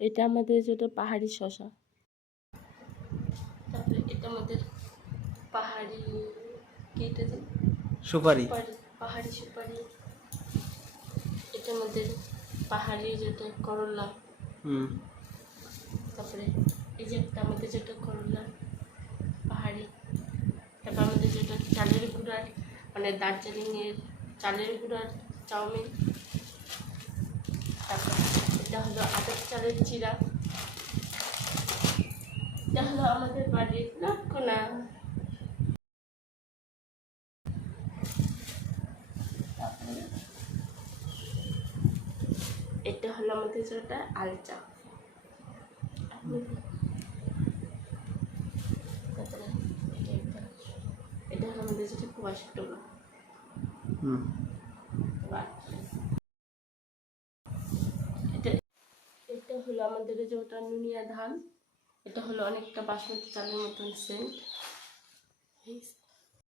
এটা আমাদের যেটা পাহাড়ি শসা। তারপরে এটা আমাদের পাহাড়ি কেটে সুপারি, পাহাড়ি সুপারি। এটা আমাদের পাহাড়ি যেটা করলা। তারপরে এই যে একটা আমাদের যেটা করলা পাহাড়ি। তারপর আমাদের যেটা চালের গুঁড়ার মানে দার্জিলিংয়ের চালের গুঁড়ার চাউমিন। তারপর এটা হলো আতপ চালের চিরা। এটা হলো আমাদের বাড়ির লটকনা। এটা হলো আমাদের যেটা আলচা। এটা হলো আমাদের যেটা কুয়াশার টোকা। এটা হলো আমাদের যেটা নুনিয়া ধান। এটা হলো অনেকটা বাসমতি চালের মতন সেন্ট।